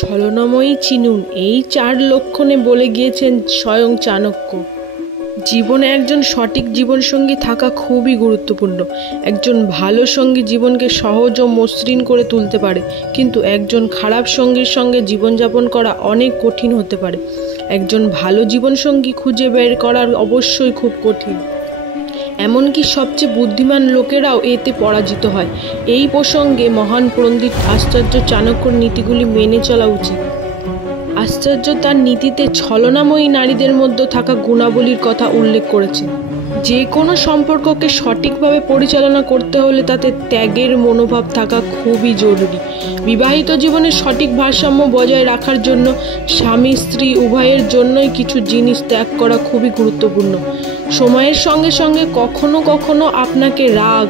ছলনাময়ী চিনুন, এই 4 লক্ষণে বলে গিয়েছেন স্বয়ং চাণক্য। জীবনে একজন সঠিক জীবনসঙ্গী থাকা খুবই গুরুত্বপূর্ণ। একজন ভালো সঙ্গী জীবনকে সহজ ও মসৃণ করে তুলতে পারে, কিন্তু একজন খারাপ সঙ্গীর সঙ্গে জীবনযাপন করা অনেক কঠিন হতে পারে। একজন ভালো জীবনসঙ্গী খুঁজে বের করা অবশ্যই খুব কঠিন। এমনকি সবচেয়ে বুদ্ধিমান লোকেরাও এতে পরাজিত হয়। এই প্রসঙ্গে মহান পণ্ডিত আচার্য চাণক্যর নীতিগুলি মেনে চলা উচিত। আচার্য তার নীতিতে ছলনাময়ী নারীদের মধ্যে থাকা গুণাবলীর কথা উল্লেখ করেছেন। যে কোনো সম্পর্ককে সঠিকভাবে পরিচালনা করতে হলে তাতে ত্যাগের মনোভাব থাকা খুবই জরুরি। বিবাহিত জীবনে সঠিক ভারসাম্য বজায় রাখার জন্য স্বামী স্ত্রী উভয়ের জন্যই কিছু জিনিস ত্যাগ করা খুবই গুরুত্বপূর্ণ। সময়ের সঙ্গে সঙ্গে কখনো কখনো আপনাকে রাগ,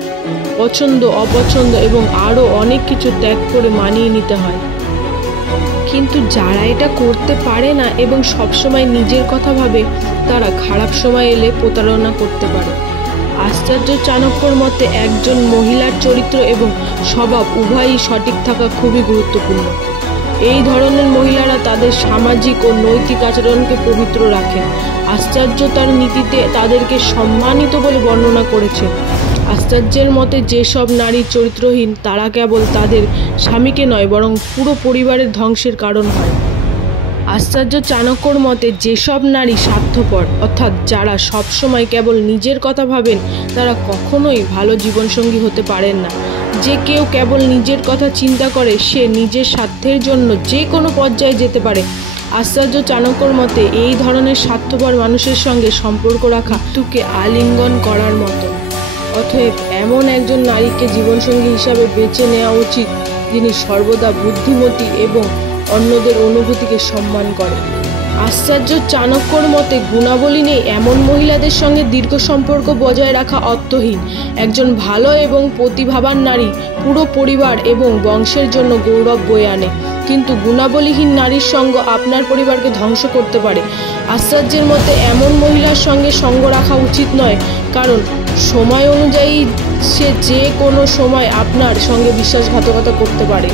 পছন্দ অপছন্দ এবং আরও অনেক কিছু ত্যাগ করে মানিয়ে নিতে হয়। কিন্তু যারা এটা করতে পারে না এবং সবসময় নিজের কথা ভাবে, তারা খারাপ সময় এলে প্রতারণা করতে পারে। আচার্য চাণক্যর মতে একজন মহিলার চরিত্র এবং স্বভাব উভয়ই সঠিক থাকা খুবই গুরুত্বপূর্ণ। এই ধরনের মহিলারা তাদের সামাজিক ও নৈতিক আচরণকে পবিত্র রাখেন। আচার্য তার নীতিতে তাদেরকে সম্মানিত বলে বর্ণনা করেছেন। আচার্যের মতে যেসব নারী চরিত্রহীন তারা কেবল তাদের স্বামীকে নয়, বরং পুরো পরিবারের ধ্বংসের কারণ হয়। আচার্য চাণক্যর মতে যেসব নারী স্বার্থপর, অর্থাৎ যারা সবসময় কেবল নিজের কথা ভাবেন, তারা কখনোই ভালো জীবনসঙ্গী হতে পারেন না। যে কেউ কেবল নিজের কথা চিন্তা করে, সে নিজের স্বার্থের জন্য যে কোনো পর্যায়ে যেতে পারে। আচার্য চাণক্যর মতে এই ধরনের স্বার্থপর মানুষের সঙ্গে সম্পর্ক রাখা মৃত্যুকে আলিঙ্গন করার মতো। অতএব এমন একজন নারীকে জীবনসঙ্গী হিসাবে বেছে নেওয়া উচিত, যিনি সর্বদা বুদ্ধিমতী এবং অন্যদের অনুভূতিকে সম্মান করে। আচার্য চাণক্যর মতে গুণাবলী নেই এমন মহিলাদের সঙ্গে দীর্ঘ সম্পর্ক বজায় রাখা অর্থহীন। একজন ভালো এবং প্রতিভাবান নারী পুরো পরিবার এবং বংশের জন্য গৌরব বয়ে আনে, কিন্তু গুণাবলীহীন নারীর সঙ্গ আপনার পরিবারকে ধ্বংস করতে পারে। আচার্যের মতে এমন মহিলার সঙ্গে সঙ্গ রাখা উচিত নয়, কারণ সময় অনুযায়ী সে যে কোনো সময় আপনার সঙ্গে বিশ্বাসঘাতকতা করতে পারে।